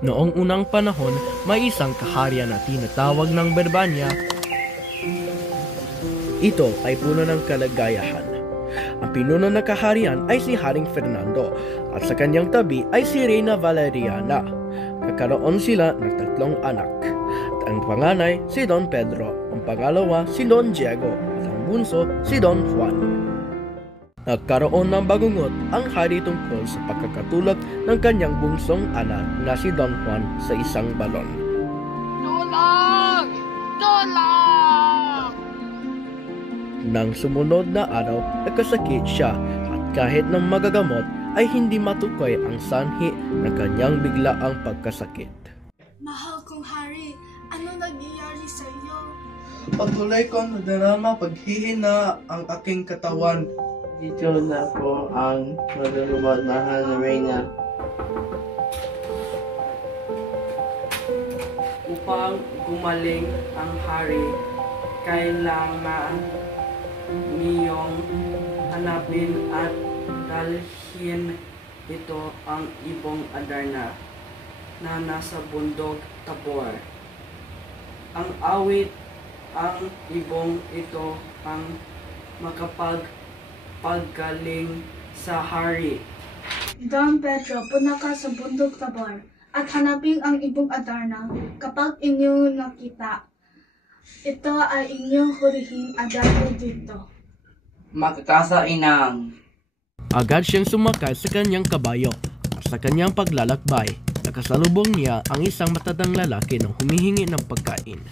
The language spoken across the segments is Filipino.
Noong unang panahon, may isang kaharian na tinatawag ng Berbanya. Ito ay puno ng kalagayahan. Ang pinuno ng kaharian ay si Haring Fernando at sa kanyang tabi ay si Reyna Valeriana. Nagkaroon sila ng 3 anak. Ang panganay si Don Pedro, ang pangalawa si Don Diego at ang bunso si Don Juan. Nagkaroon ng bagungot ang hari tungkol sa pagkakatulog ng kanyang bunsong anak na si Don Juan sa isang balon. Tulong! Tulong! Nang sumunod na araw, nagkasakit siya at kahit ng magagamot ay hindi matukoy ang sanhi ng kanyang biglaang pagkasakit. Mahal kong hari, ano nangyayari sa iyo? Patuloy kong nadarama paghihina ang aking katawan. Dito na po ang malulubad mahal na Reyna. Upang gumaling ang hari, kailangan niyong hanapin at dalhin ito ang ibong Adarna na nasa bundok Tabor. Ang awit, ang ibong ito ang makapagpagaling sa hari. Don Pedro, puna ka sa bundok Tabor at hanapin ang ibong Adarna. Kapag inyo nakita, ito ay inyong hulihin Adarna dito. Makakasainang. Agad siyang sumakay sa kanyang kabayo at sa kanyang paglalakbay, nakasalubong niya ang isang matandang lalaki na humihingi ng pagkain.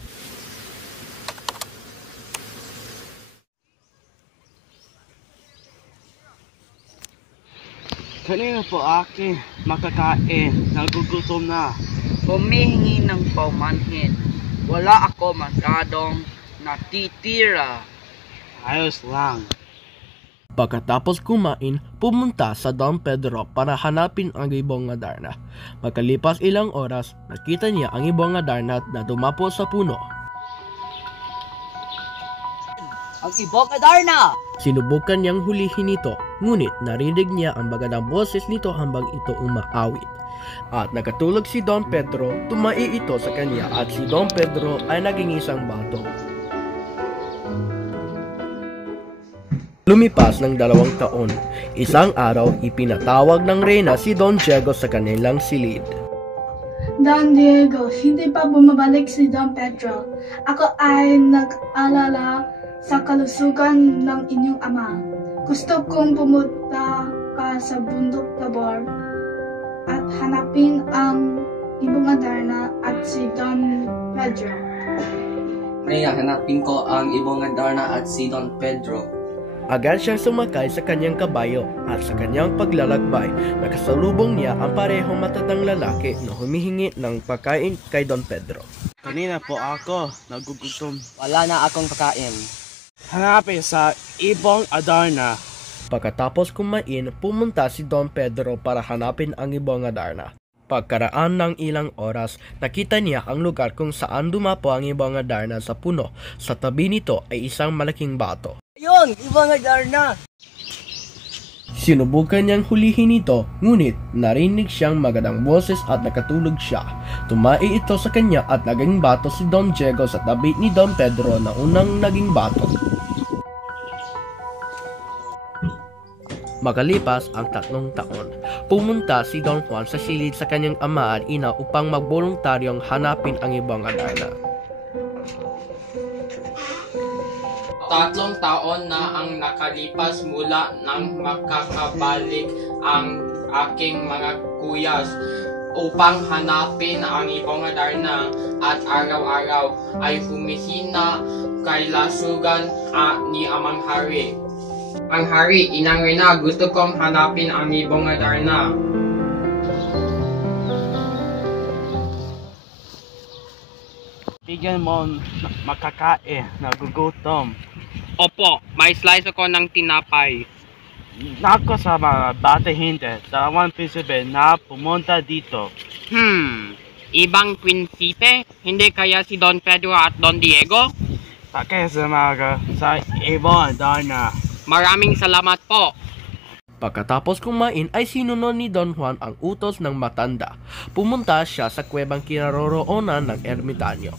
Kanina po aking makakain, nagugutom na. Humihingi ng paumanhin. Wala ako masyadong natitira. Ayos lang. Pagkatapos kumain, pumunta sa Don Pedro para hanapin ang ibong Adarna. Makalipas ilang oras, nakita niya ang ibong Adarna na dumapo sa puno. Ang ibong Adarna! Sinubukan niyang hulihin ito, ngunit narinig niya ang bagadang boses nito habang ito umaawit. At nakatulog si Don Pedro, tumai ito sa kanya at si Don Pedro ay naging isang bato. Lumipas ng 2 taon, isang araw ipinatawag ng reyna si Don Diego sa kanilang silid. Don Diego, hindi pa bumabalik si Don Pedro. Ako ay nag-alala sa kalusugan ng inyong ama. Gusto kong pumunta ka sa bundok Tabor at hanapin ang ibong Adarna at si Don Pedro. Reyna, hanapin ko ang ibong Adarna at si Don Pedro. Agad siyang sumakay sa kanyang kabayo at sa kanyang paglalakbay, nakasalubong niya ang parehong matandang lalaki na humihingi ng pagkain kay Don Pedro. Kanina po ako nagugutom. Wala na akong pagkain. Hanapin sa ibong Adarna. Pagkatapos kumain, pumunta si Don Pedro para hanapin ang ibong Adarna. Pagkaraan ng ilang oras, nakita niya ang lugar kung saan dumapo ang ibong Adarna sa puno. Sa tabi nito ay isang malaking bato. Ayun! Ibong Adarna! Sinubukan niyang hulihin ito, ngunit narinig siyang magandang boses at nakatulog siya. Tumai ito sa kanya at naging bato si Don Diego sa tabi ni Don Pedro na unang naging bato. Makalipas ang 3 taon, pumunta si Don Juan sa silid sa kanyang ama at ina upang magboluntaryong hanapin ang ibong Adarna. 3 taon na ang nakalipas mula nang makakabalik ang aking mga kuyas upang hanapin ang ibong Adarna at araw-araw ay humihina kay lasugan ni amang hari. Ang hari, Inang Reyna, gusto kong hanapin ang ibong Adarna. Bigyan mo makakain, nagugutom. Opo, may slice ako ng tinapay. Nako sa mga bata hindi, 2 prinsipe na pumunta dito. Ibang prinsipe? Hindi kaya si Don Pedro at Don Diego? Pakisamaga sa ibong Adarna. Maraming salamat po. Pagkatapos kumain ay sinunod ni Don Juan ang utos ng matanda. Pumunta siya sa kuwebang kinaroroonan ng ermitanyo.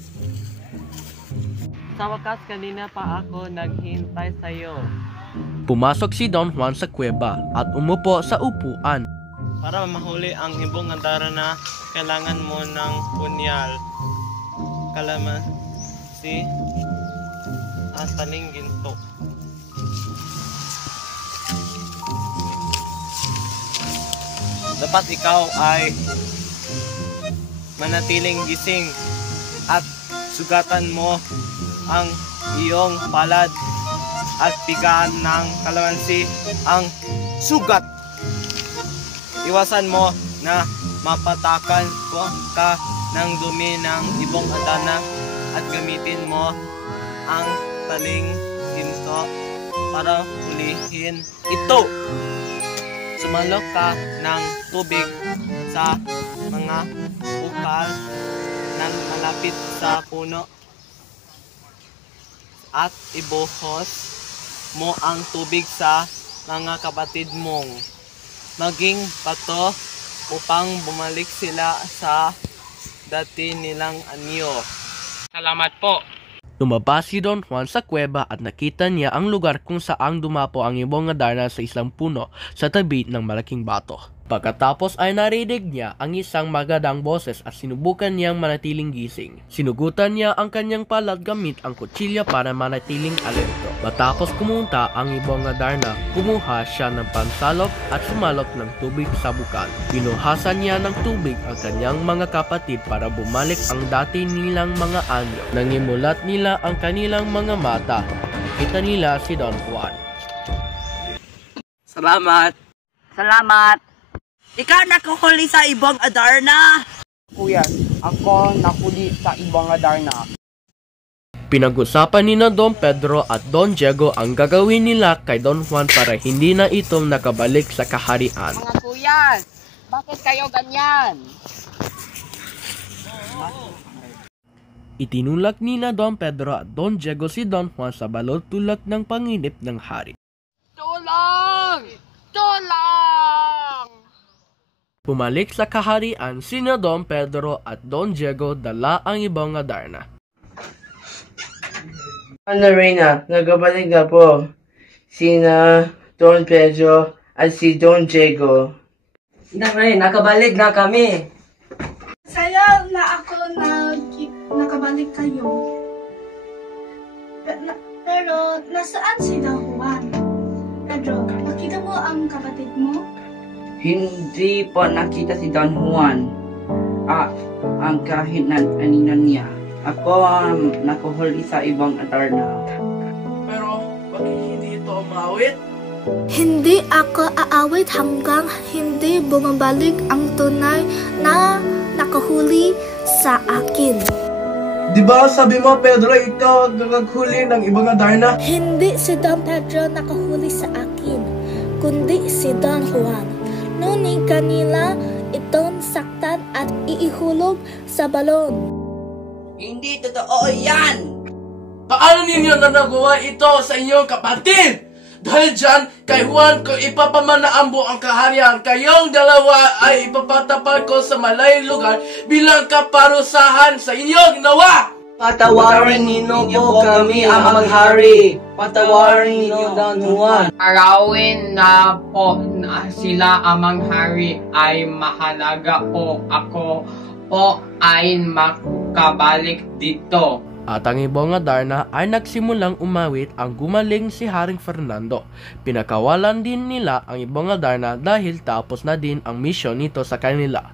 Sa wakas, kanina pa ako naghintay sa'yo. Pumasok si Don Juan sa kuweba at umupo sa upuan. Para mahuli ang ibong Darna, kailangan mo ng punyal, kalamansi, at taling ginto. Dapat ikaw ay manatiling gising at sugatan mo ang iyong palad at pigaan ng kalamansi ang sugat. Iwasan mo na mapatakan ka ng dumi ng ibong Darna at gamitin mo ang taling ginto para hulihin ito. Sumalok ka ng tubig sa mga bukal ng malapit sa puno at ibuhos mo ang tubig sa mga kapatid mong maging pato upang bumalik sila sa dati nilang anyo. Salamat po. Lumabas si Don Juan sa kuweba at nakita niya ang lugar kung saan dumapo ang ibong Darna sa isang puno sa tabi ng malaking bato. Pagkatapos ay narinig niya ang isang magandang boses at sinubukan niyang manatiling gising. Sinugutan niya ang kanyang palad gamit ang kutsilya para manatiling alerto. Matapos kumunta ang ibong Darna, kumuha siya ng pansalok at sumalok ng tubig sa bukal. Binuhasan niya ng tubig ang kanyang mga kapatid para bumalik ang dati nilang mga anyo. Nangimulat nila ang kanilang mga mata. Kita nila si Don Juan. Salamat! Salamat! Ikaw nakuhuli sa ibong Darna! Kuya, ako nakuli sa ibang Darna. Pinag-usapan ni na Don Pedro at Don Diego ang gagawin nila kay Don Juan para hindi na ito nakabalik sa kaharian. Mga kuya, bakit kayo ganyan? Itinulak ni na Don Pedro at Don Diego si Don Juan sa balot tulad ng panginip ng hari. Tulong! Tulong! Pumalik sa kaharian sina Don Pedro at Don Diego dala ang ibang Darna. Reyna, nagabalik na po. Sina Don Pedro at si Don Diego. Nakabalik na kami. Saya na ako nakabalik kayo. Pero nasaan si Don Juan? Pedro, nakita mo ang kapatid mo? Hindi po nakita si Don Juan. Ang kahit na anino niya. Ako nakuhuli sa ibang Darna. Pero bakit hindi ito umawit? Hindi ako aawit hanggang hindi bumabalik ang tunay na nakahuli sa akin. Di ba sabi mo, Pedro, ikaw nakaghuli ng ibang Darna? Hindi si Don Pedro nakahuli sa akin, kundi si Don Juan. Ngunit kanila itong saktan at iihulog sa balon. Hindi totoo yan! Paano ninyo na nagawa ito sa inyong kapatid? Dahil dyan, kay Juan ko ipapamana ang buong kaharian. Kayong dalawa ay ipapatapal ko sa malayong lugar bilang kaparusahan sa inyong ginawa! Patawarin ninyo po kami, Amang Hari. Patawarin ninyo, Don Juan. Arawin na po na sila, Amang Hari, ay mahalaga po. Ako po ay makabalik dito. At ang ibang Darna ay nagsimulang umawit ang gumaling si Haring Fernando. Pinakawalan din nila ang ibang Darna dahil tapos na din ang misyon nito sa kanila.